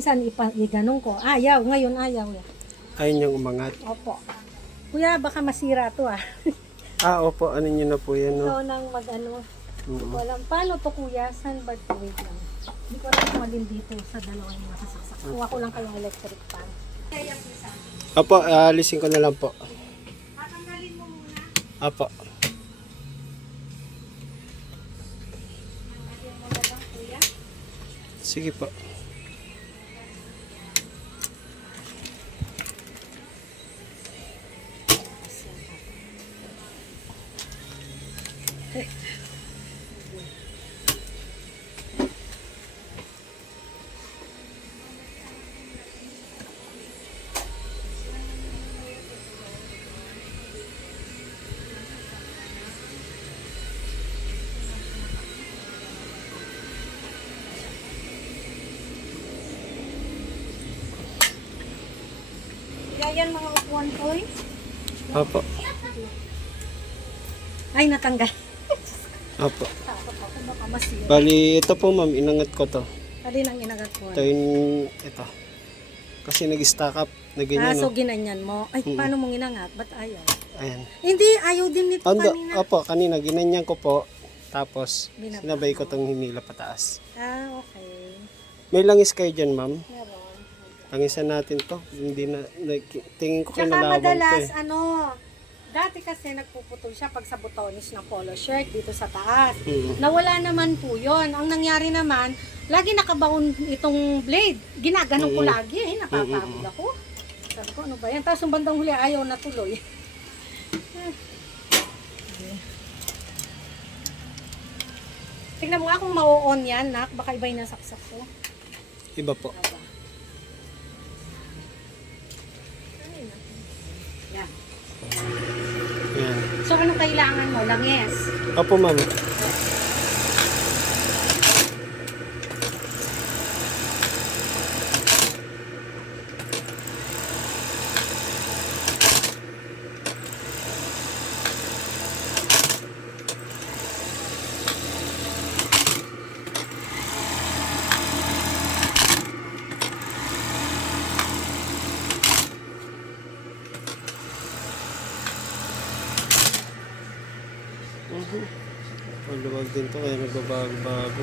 minsan iganong ko. Ayaw, ngayon ayaw. Ayaw niyang umangat. Opo. Kuya, baka masira to ah. Opo, ano niyo na po yan, no? Ikaw nang mag-ano. Hindi ko alam. Paano to kuya? Saan ba ito? Wait lang. Hindi ko alam kung alin dito sa dalawang yung nakasaksak. Kuha ko lang kayong electric fan. Opo, alisin ko na lang po. Tatanggalin mo muna. Opo. Tatanggalin mo na lang kuya. Sige po. Yan mga upuan ko eh. Opo. Ay, natanggal. Opo. Takot ako, baka masira. Bali, ito po ma'am, inangat ko to. Kali nang inagat ko. Ito yung, ito. Kasi nag-stack up na ganyan, So no? ginanyan mo. Ay, paano mong inangat? Ba't ayaw? Ayan. Hindi, ayaw din nito kanina. Opo, kanina, ginanyan ko po. Tapos, Binaba sinabay ko tong hinila pataas. Okay. May langis kayo dyan, ma'am. Meron. Langisan natin to. Hindi na, tingin ko Tsaka kinalawang to madalas, eh. dati kasi nagpuputol siya pag sa butones ng polo shirt dito sa taas. Mm. Nawala naman po yun. Ang nangyari naman, lagi nakabaon itong blade. Ginaganon ko lagi eh. Napapagod ako. Sabi ko, ano ba yan? Tapos yung bandang huli, ayaw na tuloy. Tingnan mo nga kung ma-on yan, nak. Baka iba yung nasaksak ko. Iba po. Yan. Ayan. So, anong kailangan mo? Langis. Opo, ma'am. Maluwag din to kaya nagbabago-bago.